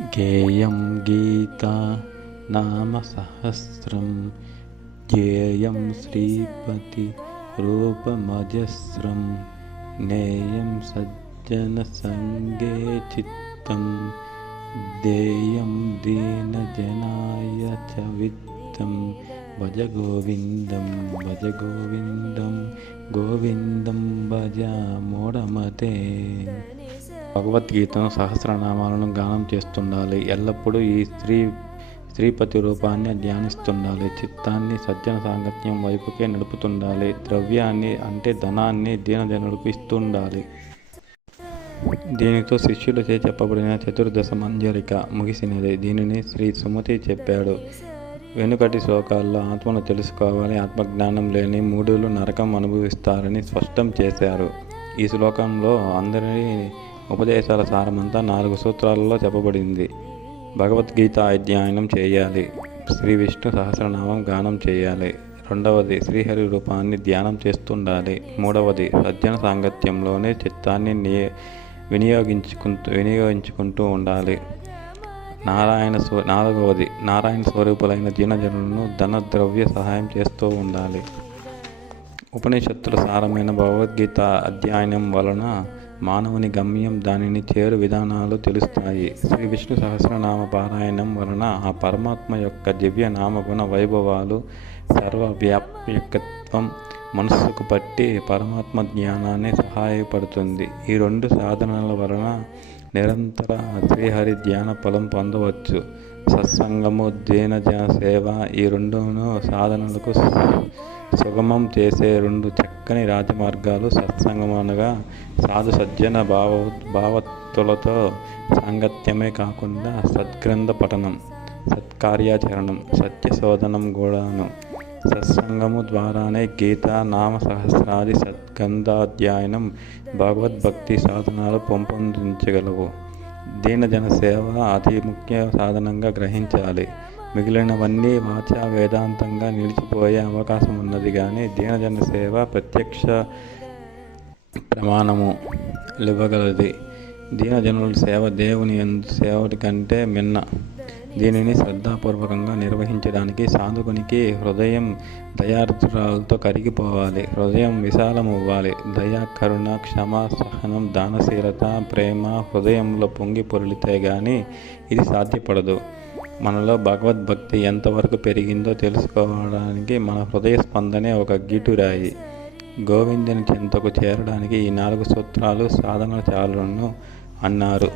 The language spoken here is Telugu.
ज्ञेयं गीता नाम सहस्रं। ज्ञेयं श्रीपतिरूपमजस्रं ज्ञेयं सज्जनसङ्गे चित्तं। देयं दीनजनाय च वित्तं। भज गोविन्दं भज गोविन्दं। गोविन्दं भज मोडमते భగవద్గీతను సహస్రనామాలను గానం చేస్తుండాలి. ఎల్లప్పుడూ ఈ స్త్రీ శ్రీపతి రూపాన్ని ధ్యానిస్తుండాలి. చిత్తాన్ని సజ్జన సాంగత్యం వైపుకే నడుపుతుండాలి. ద్రవ్యాన్ని అంటే ధనాన్ని దీనజనులకు ఇస్తుండాలి. దీనితో శిష్యులచే చెప్పబడిన చతుర్దశ మంజరిక ముగిసినది. దీనిని శ్రీ సుమతి చెప్పాడు. వెనుకటి శ్లోకాల్లో ఆత్మను తెలుసుకోవాలి. ఆత్మజ్ఞానం లేని మూడులు నరకం అనుభవిస్తారని స్పష్టం చేశారు. ఈ శ్లోకంలో అందరినీ ఉపదేశాల సారమంతా నాలుగు సూత్రాలలో చెప్పబడింది. భగవద్గీత అధ్యయనం చేయాలి. శ్రీ విష్ణు సహస్రనామం గానం చేయాలి. రెండవది శ్రీహరి రూపాన్ని ధ్యానం చేస్తుండాలి. మూడవది సజ్జన సాంగత్యంలోనే చిత్తాన్ని వినియోగించుకుంటూ వినియోగించుకుంటూ ఉండాలి. నారాయణ స్వ నాలుగవది నారాయణ స్వరూపులైన దీనజనులను ధన ద్రవ్య సహాయం చేస్తూ ఉండాలి. ఉపనిషత్తుల సారమైన భగవద్గీత అధ్యయనం వలన మానవుని గమ్యం దానిని చేరు విధానాలు తెలుస్తాయి. శ్రీ విష్ణు సహస్రనామ పారాయణం వలన ఆ పరమాత్మ యొక్క దివ్య నామగుణ వైభవాలు సర్వవ్యాప్యకత్వం మనస్సుకు పట్టి పరమాత్మ జ్ఞానాన్ని సహాయపడుతుంది. ఈ రెండు సాధనల వలన నిరంతర శ్రీహరి ధ్యాన ఫలం పొందవచ్చు. సత్సంగము దీనజన సేవ ఈ రెండును సాధనలకు సుగమం చేసే రెండు చక్కని రాజమార్గాలు సత్సంగం అనగా సాధు సజ్జన భావ భావత్తులతో సాంగత్యమే కాకుండా సద్గ్రంథ పఠనం సత్కార్యాచరణం సత్యశోధనం కూడాను. సత్సంగము ద్వారానే గీత నామ సహస్రాది సద్గంధాధ్యయనం భగవద్భక్తి సాధనాలు పెంపొందించగలవు. దీనజన సేవ అతి ముఖ్య సాధనంగా గ్రహించాలి. మిగిలినవన్నీ వాచా వేదాంతంగా నిలిచిపోయే అవకాశం ఉన్నది కానీ దీనజన సేవ ప్రత్యక్ష ప్రమాణము ఇవ్వగలది దీనజనుల సేవ దేవుని ఎందు సేవటి కంటే మిన్న. దీనిని శ్రద్ధాపూర్వకంగా నిర్వహించడానికి సాధకునికి హృదయం దయార్ద్రాలతో కరిగిపోవాలి. హృదయం విశాలమవ్వాలి. దయా కరుణ క్షమ సహనం దానశీలత ప్రేమ హృదయంలో పొంగి పొరిలితే కానీ ఇది సాధ్యపడదు. మనలో భగవద్భక్తి ఎంతవరకు పెరిగిందో తెలుసుకోవడానికి మన హృదయ స్పందనే ఒక గిటురాయి. గోవిందుని చెంతకు చేరడానికి ఈ నాలుగు సూత్రాలు సాధన చాలును అన్నారు.